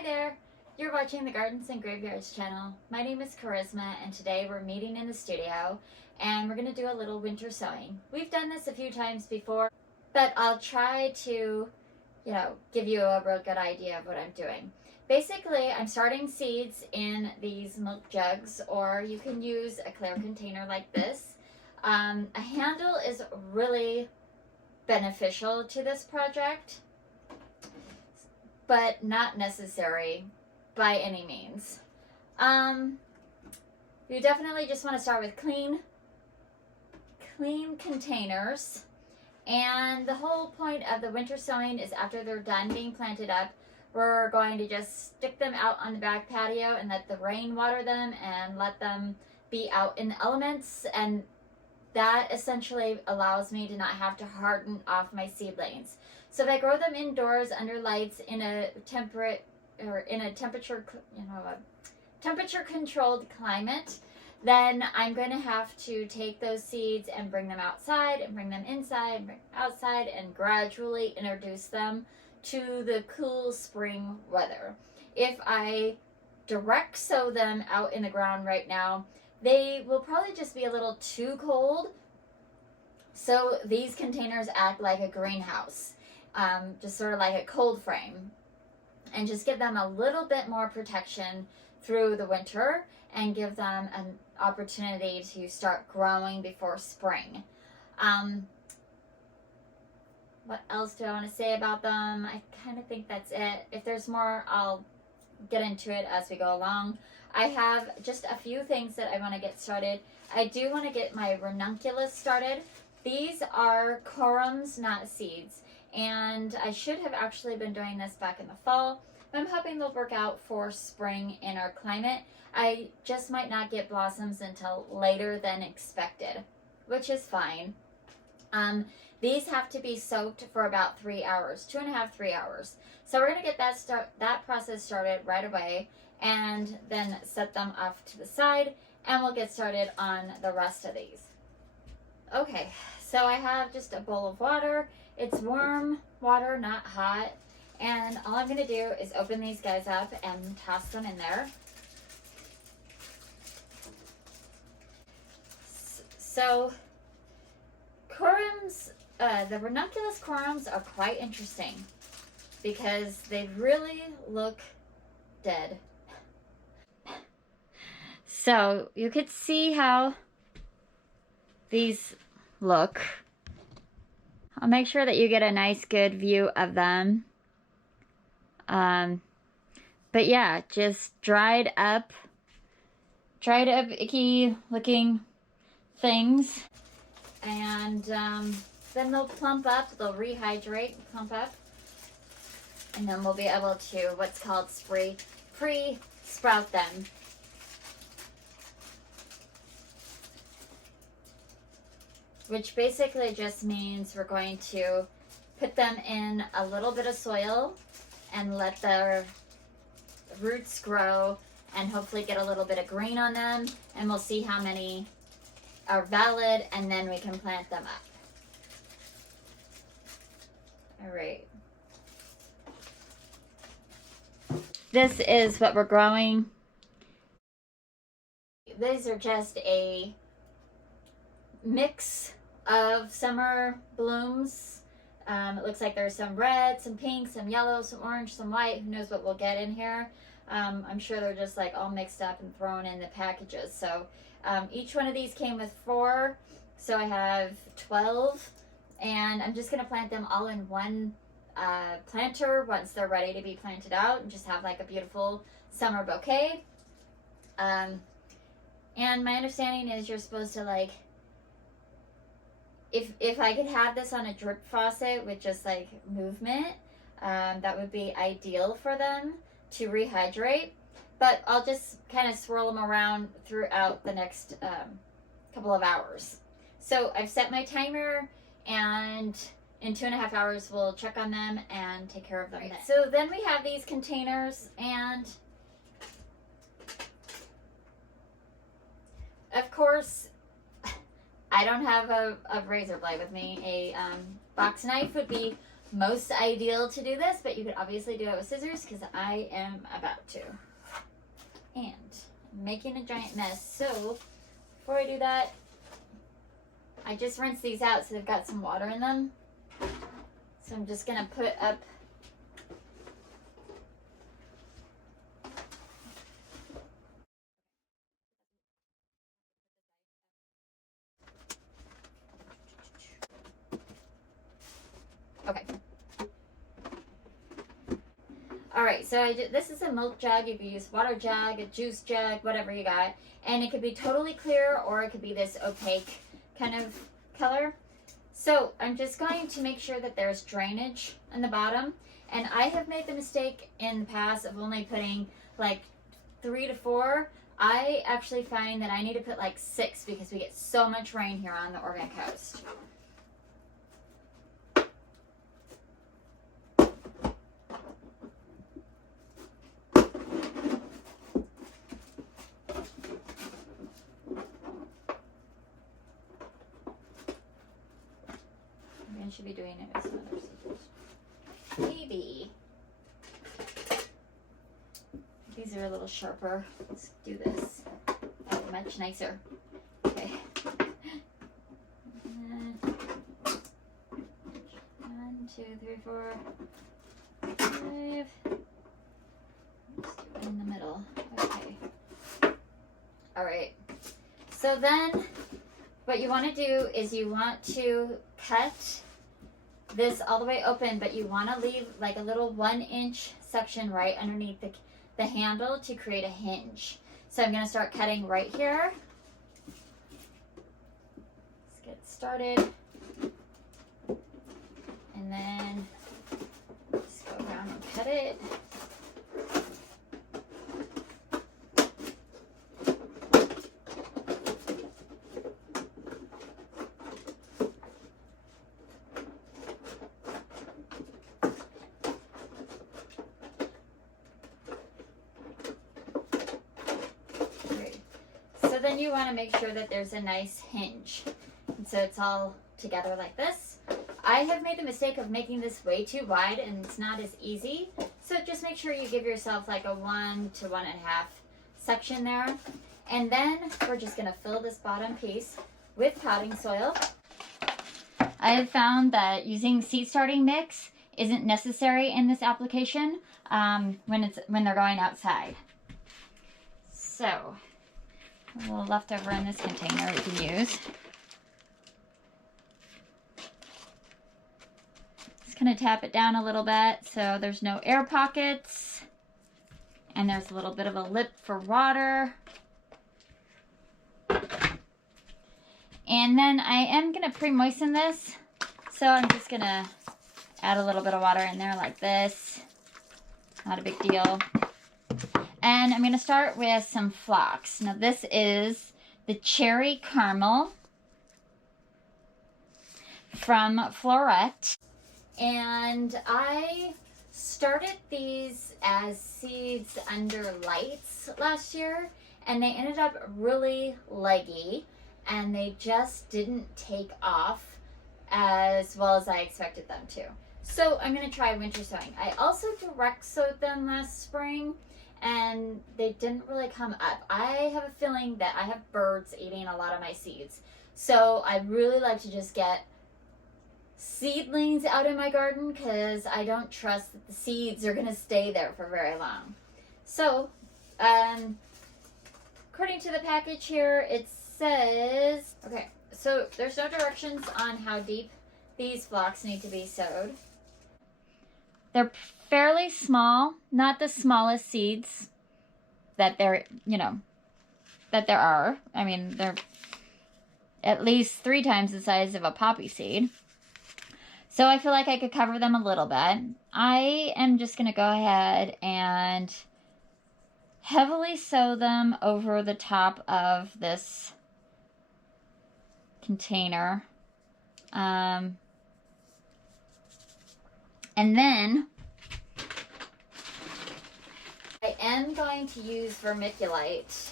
Hi there! You're watching the Gardens and Graveyards channel. My name is Charisma and today we're meeting in the studio and we're going to do a little winter sowing. We've done this a few times before, but I'll try to, give you a real good idea of what I'm doing. Basically, I'm starting seeds in these milk jugs, or you can use a clear container like this. A handle is really beneficial to this project, but not necessary by any means. You definitely just want to start with clean containers. And the whole point of the winter sowing is after they're done being planted up, we're going to just stick them out on the back patio and let the rain water them and let them be out in the elements. And that essentially allows me to not have to harden off my seedlings. So if I grow them indoors under lights in a temperature controlled climate, then I'm going to have to take those seeds and bring them outside and bring them inside and bring them outside and gradually introduce them to the cool spring weather. If I direct sow them out in the ground right now, they will probably just be a little too cold. So these containers act like a greenhouse, just sort of like a cold frame, and just give them a little bit more protection through the winter and give them an opportunity to start growing before spring. What else do I want to say about them? I kind of think that's it. If there's more, I'll get into it as we go along. I have just a few things that I want to get started. I do want to get my ranunculus started. These are corums, not seeds. And I should have actually been doing this back in the fall. I'm hoping they'll work out for spring in our climate. I just might not get blossoms until later than expected, which is fine. These have to be soaked for about 3 hours, 2.5, 3 hours. So we're going to get that process started right away and then set them off to the side, and we'll get started on the rest of these. Okay, so I have just a bowl of water. It's warm water, not hot. And all I'm going to do is open these guys up and toss them in there. So corums, the ranunculus corums are quite interesting because they really look dead. So you could see how these look. I'll make sure that you get a nice good view of them. But yeah, just dried up icky looking things. And then they'll plump up, they'll rehydrate, plump up. And then we'll be able to, what's called pre-sprout them. Which basically just means we're going to put them in a little bit of soil and let their roots grow and hopefully get a little bit of green on them, and we'll see how many are valid, and then we can plant them up. All right. This is what we're growing. These are just a mix of summer blooms. It looks like there's some red, some pink, some yellow, some orange, some white. Who knows what we'll get in here. I'm sure they're just like all mixed up and thrown in the packages. So each one of these came with 4. So I have 12. And I'm just going to plant them all in one planter once they're ready to be planted out, and just have like a beautiful summer bouquet. And my understanding is you're supposed to like, if I could have this on a drip faucet with just like movement, that would be ideal for them to rehydrate. But I'll just kind of swirl them around throughout the next couple of hours. So I've set my timer, and in 2.5 hours we'll check on them and take care of them. Right. So then we have these containers, and of course I don't have a razor blade with me. A box knife would be most ideal to do this, but you could obviously do it with scissors because I am about to. And I'm making a giant mess. So before I do that, I just rinsed these out so they've got some water in them. So I'm just gonna put up okay. All right, so this is a milk jug. You could use water jug, a juice jug, whatever you got. And it could be totally clear or it could be this opaque kind of color. So I'm just going to make sure that there's drainage in the bottom. And I have made the mistake in the past of only putting like 3 to 4. I actually find that I need to put like 6 because we get so much rain here on the Oregon coast. I should be doing it with some other scissors. Maybe. These are a little sharper. Let's do this. That'll be much nicer. Okay. 1, 2, 3, 4, 5. Just do it in the middle. Okay. All right. So then what you want to do is you want to cut this all the way open, but you want to leave like a little 1-inch section right underneath the handle to create a hinge. So I'm going to start cutting right here. Let's get started. And then just go around and cut it. Then you want to make sure that there's a nice hinge. And so it's all together like this. I have made the mistake of making this way too wide and it's not as easy. So just make sure you give yourself like a 1 to 1.5 section there. And then we're just going to fill this bottom piece with potting soil. I have found that using seed starting mix isn't necessary in this application when they're going outside. So a little leftover in this container we can use. Just gonna tap it down a little bit so there's no air pockets. And there's a little bit of a lip for water. And then I am gonna pre-moisten this. So I'm just gonna add a little bit of water in there like this. Not a big deal. And I'm going to start with some phlox. Now this is the Cherry Caramel from Floret. And I started these as seeds under lights last year. And they ended up really leggy. And they just didn't take off as well as I expected them to. So I'm going to try winter sowing. I also direct sowed them last spring. And they didn't really come up. I have a feeling that I have birds eating a lot of my seeds. So I really like to just get seedlings out in my garden because I don't trust that the seeds are going to stay there for very long. So, according to the package here, it says, okay, so there's no directions on how deep these phlox need to be sowed. They're fairly small, not the smallest seeds that there are. I mean, they're at least 3 times the size of a poppy seed. So I feel like I could cover them a little bit. I am just going to go ahead and heavily sow them over the top of this container. And then I am going to use vermiculite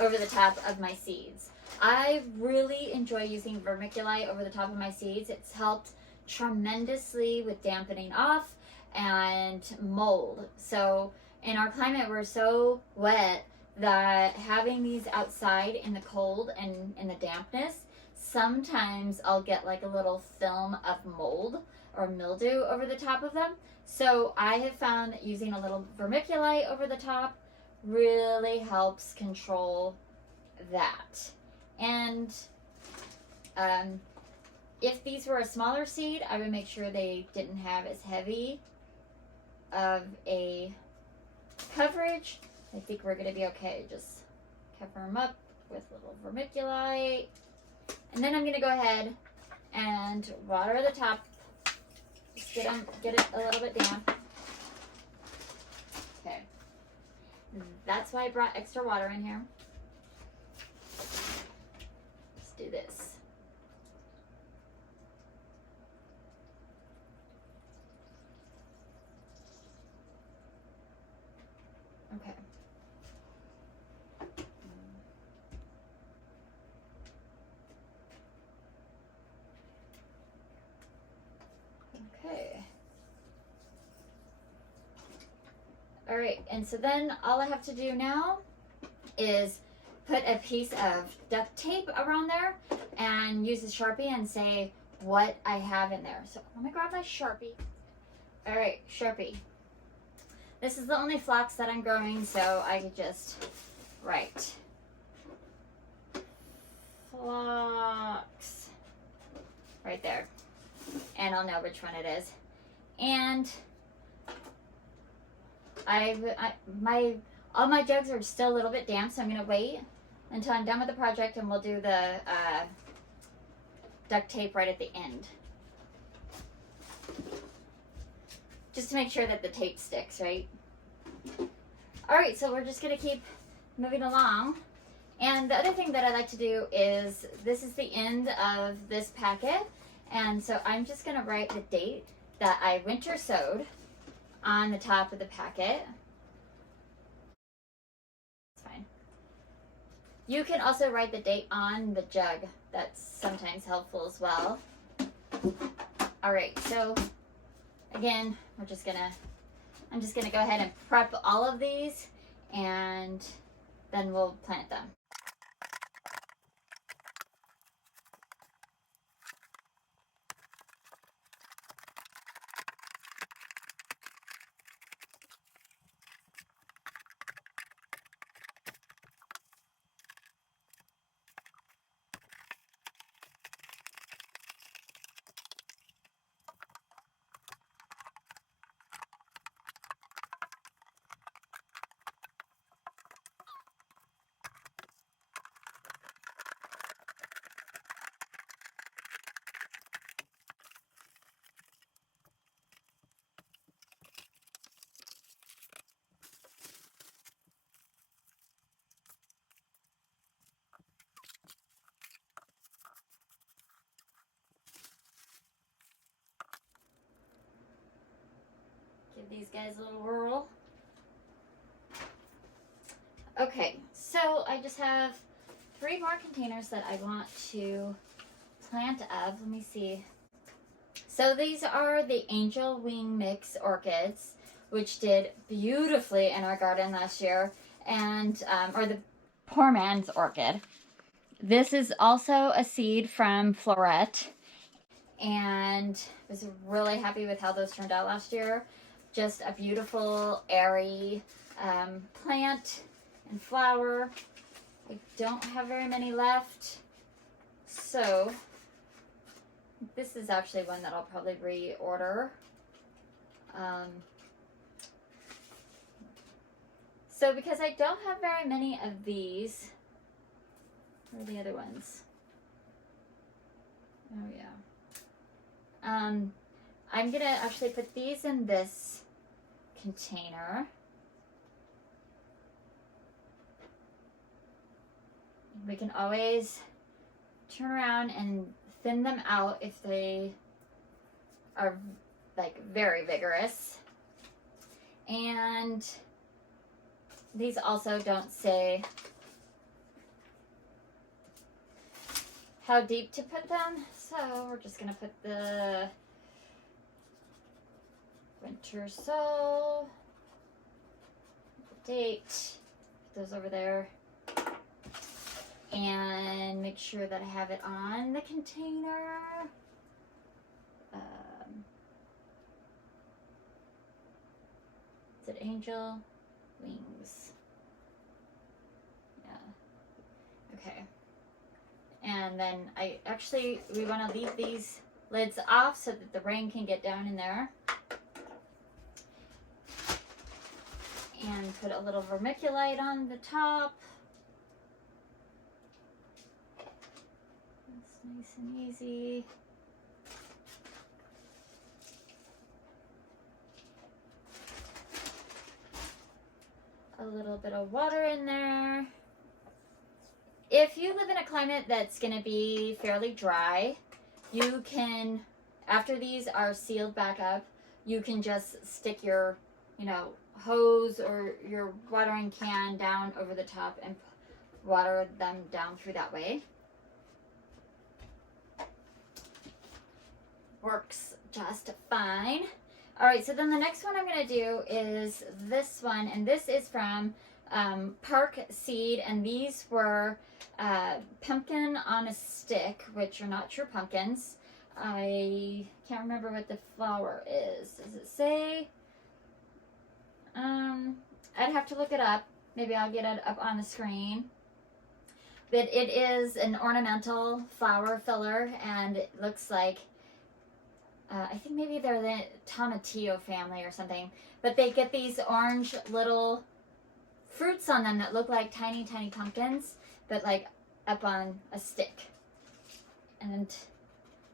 over the top of my seeds. I really enjoy using vermiculite over the top of my seeds. It's helped tremendously with dampening off and mold. So in our climate, we're so wet that having these outside in the cold and in the dampness, sometimes I'll get like a little film of mold or mildew over the top of them. So I have found that using a little vermiculite over the top really helps control that. And if these were a smaller seed, I would make sure they didn't have as heavy of a coverage. I think we're going to be okay. Just cover them up with a little vermiculite. And then I'm going to go ahead and water the top. Just get it a little bit damp. Okay. That's why I brought extra water in here. Let's do this. Okay. Okay. All right, and so then all I have to do now is put a piece of duct tape around there and use a Sharpie and say what I have in there. So let me grab my Sharpie. All right, Sharpie. This is the only phlox that I'm growing, so I could just write phlox right there, and I'll know which one it is. And all my jugs are still a little bit damp, so I'm gonna wait until I'm done with the project, and we'll do the duct tape right at the end, just to make sure that the tape sticks, right? All right, so we're just gonna keep moving along. And the other thing that I like to do is, this is the end of this packet, and so I'm just gonna write the date that I winter sowed on the top of the packet. It's fine. You can also write the date on the jug. That's sometimes helpful as well. All right, so again, I'm just gonna go ahead and prep all of these, and then we'll plant them. Give these guys a little whirl. Okay, so I just have 3 more containers that I want to plant of. Let me see. So these are the Angel Wing Mix orchids, which did beautifully in our garden last year, and or the Poor Man's Orchid. This is also a seed from Floret, and I was really happy with how those turned out last year. Just a beautiful, airy plant and flower. I don't have very many left, so this is actually one that I'll probably reorder. So because I don't have very many of these, where are the other ones? Oh yeah. I'm gonna actually put these in this container. We can always turn around and thin them out if they are like very vigorous. And these also don't say how deep to put them, so we're just gonna put the winter sow. Date. Put those over there. And make sure that I have it on the container. Is it Angel Wings? Yeah. Okay. And then we want to leave these lids off so that the rain can get down in there. And put a little vermiculite on the top. That's nice and easy. A little bit of water in there. If you live in a climate that's going to be fairly dry, you can, after these are sealed back up, you can just stick your, hose or your watering can down over the top and water them down through that way. Works just fine. All right, so then the next one I'm going to do is this one, and this is from Park Seed, and these were pumpkin on a stick, which are not true pumpkins. I can't remember what the flower is. Does it say? I'd have to look it up. Maybe I'll get it up on the screen. But it is an ornamental flower filler, and it looks like, I think maybe they're the tomatillo family or something. But they get these orange little fruits on them that look like tiny, tiny pumpkins, but like up on a stick. And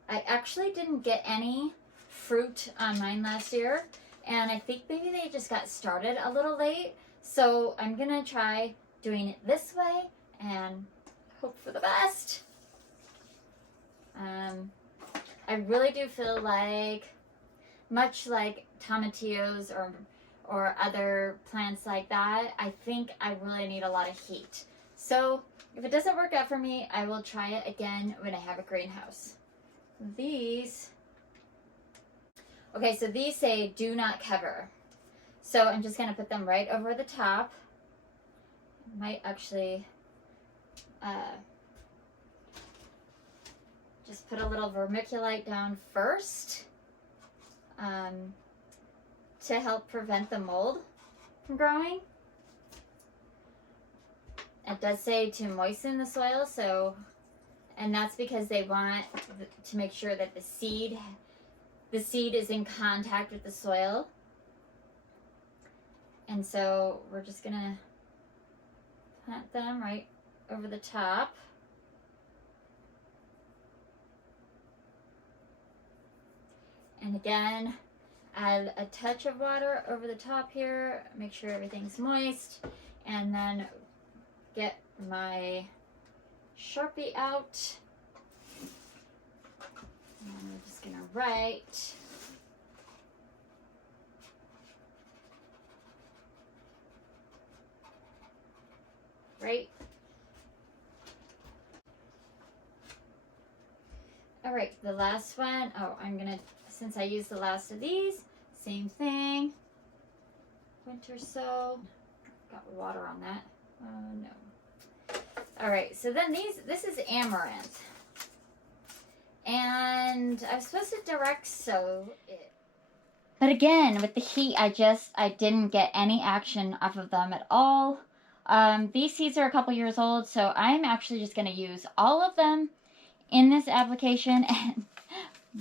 I actually didn't get any fruit on mine last year, and I think maybe they just got started a little late. So I'm gonna try doing it this way and hope for the best. I really do feel like, much like tomatillos or other plants like that, I think I really need a lot of heat. So if it doesn't work out for me, I will try it again when I have a greenhouse. These, okay, so these say do not cover. So I'm just gonna put them right over the top. Might actually just put a little vermiculite down first to help prevent the mold from growing. It does say to moisten the soil, and that's because they want to make sure that the seed is in contact with the soil. And so we're just gonna plant them right over the top. And again, add a touch of water over the top here, make sure everything's moist, and then get my Sharpie out. And we're just gonna write right. All right, the last one. Oh, since I used the last of these, same thing. Winter sow. Got water on that. Oh no. All right, so then this is amaranth. And I was supposed to direct sow it. But again, with the heat, I didn't get any action off of them at all. These seeds are a couple years old, so I'm actually just gonna use all of them in this application and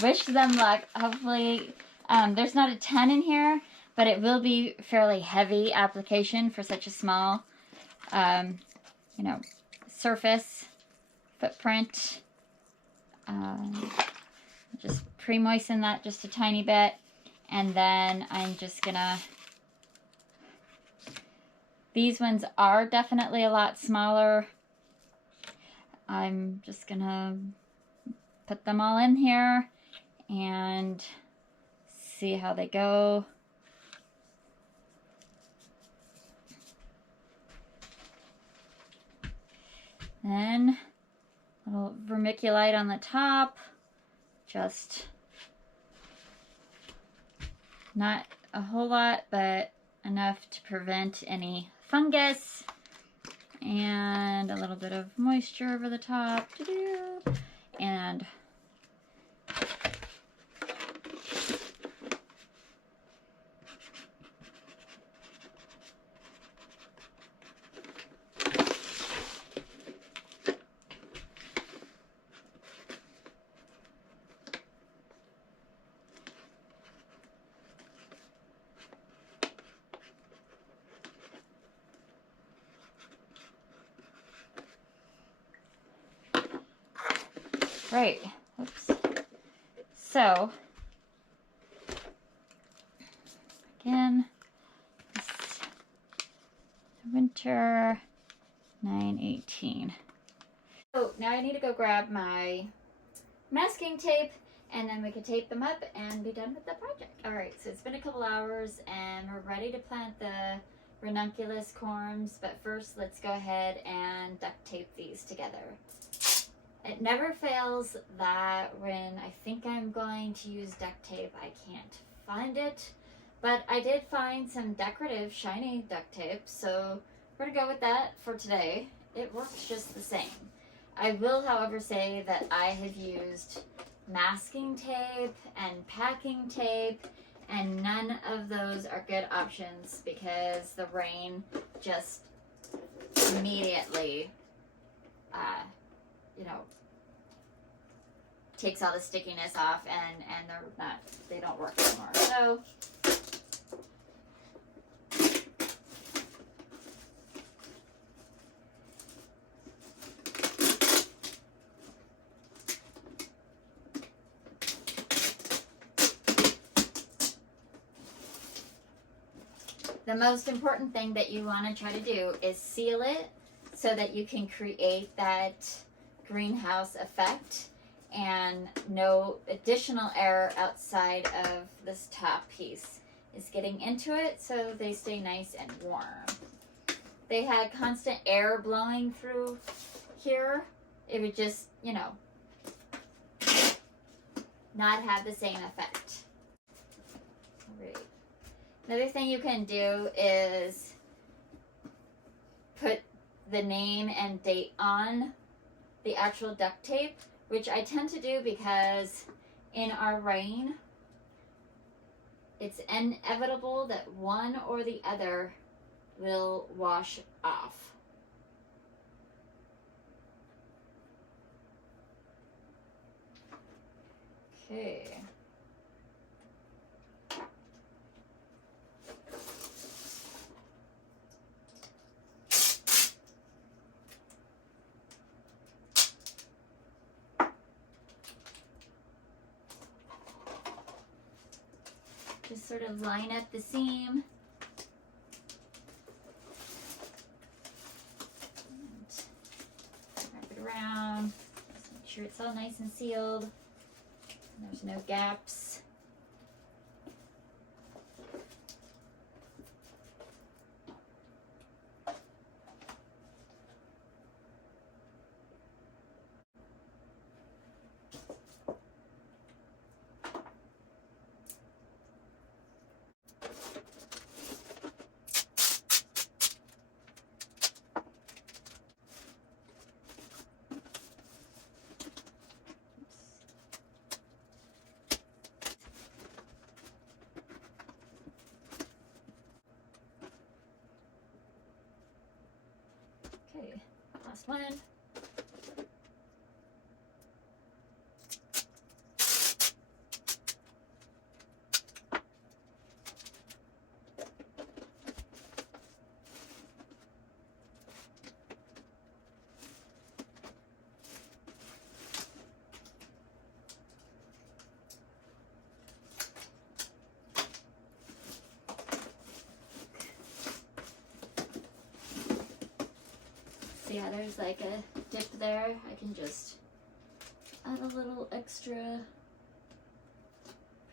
wish them luck. Hopefully, there's not a ton in here, but it will be fairly heavy application for such a small, surface footprint. Just pre-moisten that just a tiny bit, and then I'm just gonna, these ones are definitely a lot smaller. I'm just gonna put them all in here and see how they go. Then a little vermiculite on the top, just not a whole lot, but enough to prevent any fungus. And a little bit of moisture over the top. And right, oops. So, again, this winter 9/18. So now I need to go grab my masking tape, and then we can tape them up and be done with the project. All right, so it's been a couple hours and we're ready to plant the ranunculus corms, but first let's go ahead and duct tape these together. It never fails that when I think I'm going to use duct tape, I can't find it, but I did find some decorative shiny duct tape, so we're gonna go with that for today. It works just the same. I will, however, say that I have used masking tape and packing tape, and none of those are good options because the rain just immediately takes all the stickiness off, and they don't work anymore. So the most important thing that you want to try to do is seal it so that you can create that greenhouse effect and no additional air outside of this top piece is getting into it, so they stay nice and warm. They had constant air blowing through here, it would just, not have the same effect. All right. Another thing you can do is put the name and date on the actual duct tape, which I tend to do because in our rain, it's inevitable that one or the other will wash off. Okay. Just sort of line up the seam. And wrap it around. Just make sure it's all nice and sealed. And there's no gaps. Okay, last one. Yeah, there's like a dip there. I can just add a little extra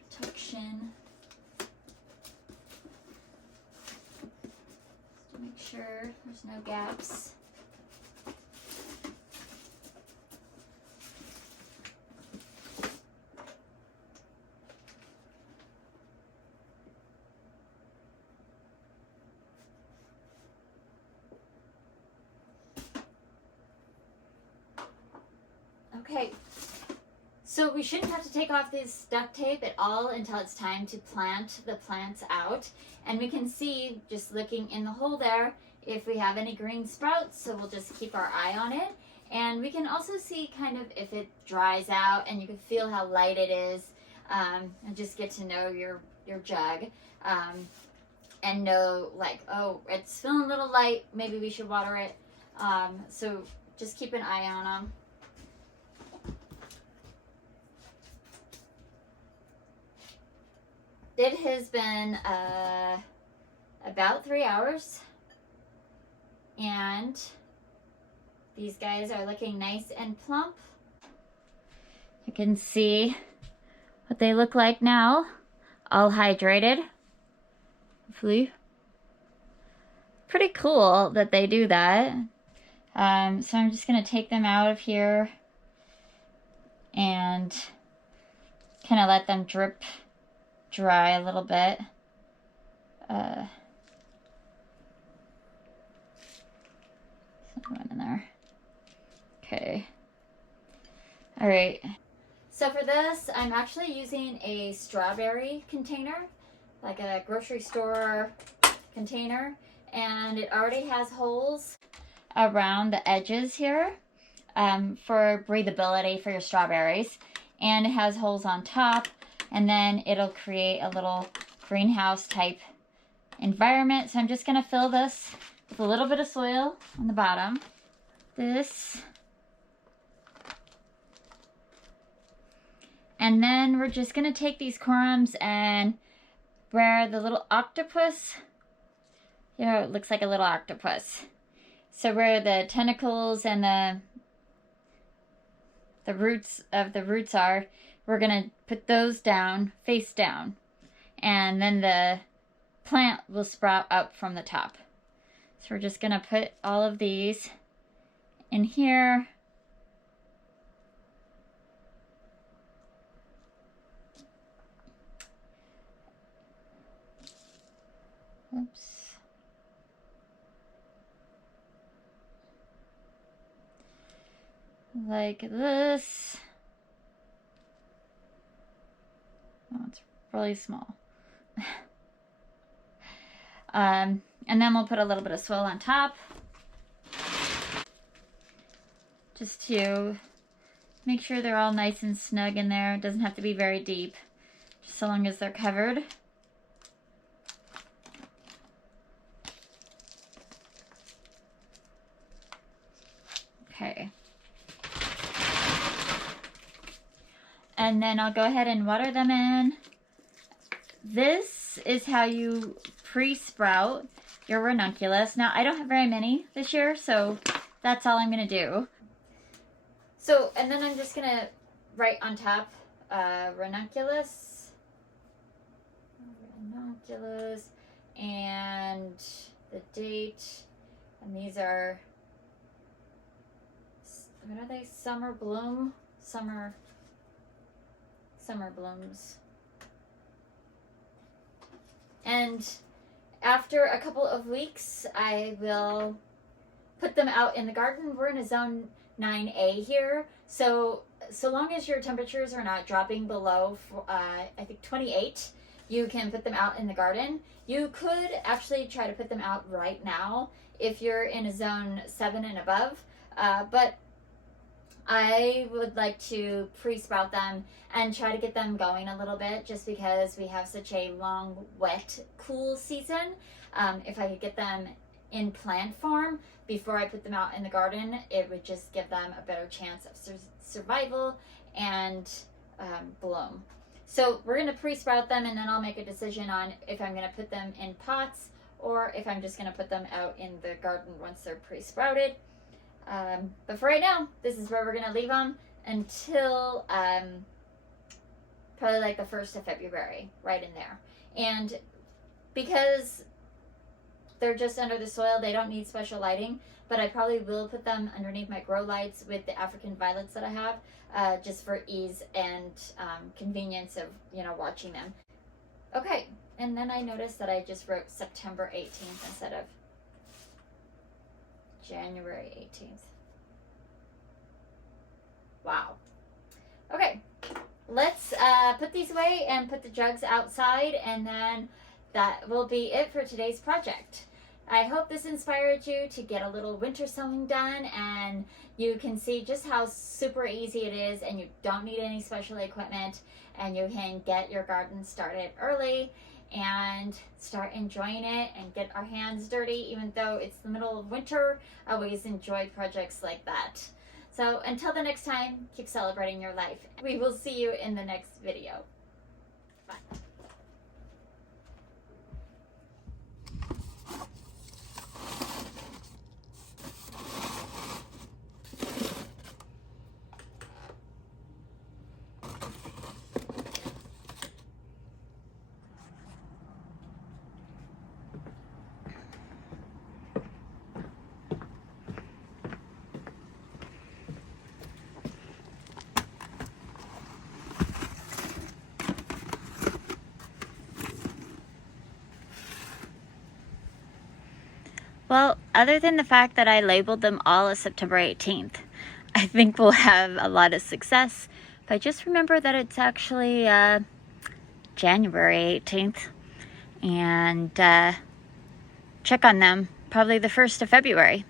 protection just to make sure there's no gaps. Okay, so we shouldn't have to take off this duct tape at all until it's time to plant the plants out. And we can see, just looking in the hole there, if we have any green sprouts, so we'll just keep our eye on it. And we can also see kind of if it dries out, and you can feel how light it is, and just get to know your jug, and know like, oh, it's feeling a little light, maybe we should water it. So just keep an eye on them. It has been about 3 hours, and these guys are looking nice and plump. You can see what they look like now, all hydrated, hopefully. Pretty cool that they do that. So I'm just gonna take them out of here and kind of let them drip dry a little bit. Something in there. Okay. All right. So for this, I'm actually using a strawberry container, like a grocery store container, and it already has holes around the edges here for breathability for your strawberries, and it has holes on top, and then it'll create a little greenhouse type environment. So I'm just gonna fill this with a little bit of soil on the bottom. This. And then we're just gonna take these corms and where the little octopus, you know, it looks like a little octopus. So where the tentacles and the roots of the roots are, we're gonna put those down, face down. And then the plant will sprout up from the top. So we're just gonna put all of these in here. Oops. Like this. Oh, it's really small. And then we'll put a little bit of soil on top, just to make sure they're all nice and snug in there. It doesn't have to be very deep, just so long as they're covered. Okay. And then I'll go ahead and water them in. This is how you pre-sprout your ranunculus. Now, I don't have very many this year, so that's all I'm gonna do. So, and then I'm just gonna write on top, ranunculus, and the date, and these are, what are they, summer bloom? Summer blooms. And after a couple of weeks, I will put them out in the garden. We're in a zone 9A here, so long as your temperatures are not dropping below, I think 28, you can put them out in the garden. You could actually try to put them out right now if you're in a zone 7 and above, but I would like to pre-sprout them and try to get them going a little bit, just because we have such a long, wet, cool season. If I could get them in plant form before I put them out in the garden, it would just give them a better chance of survival and bloom. So we're going to pre-sprout them, and then I'll make a decision on if I'm going to put them in pots or if I'm just going to put them out in the garden once they're pre-sprouted. But for right now, this is where we're going to leave them until probably like the 1st of February, right in there. And because they're just under the soil, they don't need special lighting, but I probably will put them underneath my grow lights with the African violets that I have, just for ease and convenience of, you know, watching them. Okay, and then I noticed that I just wrote September 18th instead of January 18th. Wow. put these away and put the jugs outside, and then that will be it for today's project. I hope this inspired you to get a little winter sowing done, and you can see just how super easy it is, and you don't need any special equipment, and you can get your garden started early and start enjoying it and get our hands dirty. Even though it's the middle of winter, I always enjoy projects like that. So until the next time, keep celebrating your life. We will see you in the next video. Bye. Well, other than the fact that I labeled them all as September 18th, I think we'll have a lot of success if I just remember that it's actually January 18th, and check on them probably the 1st of February.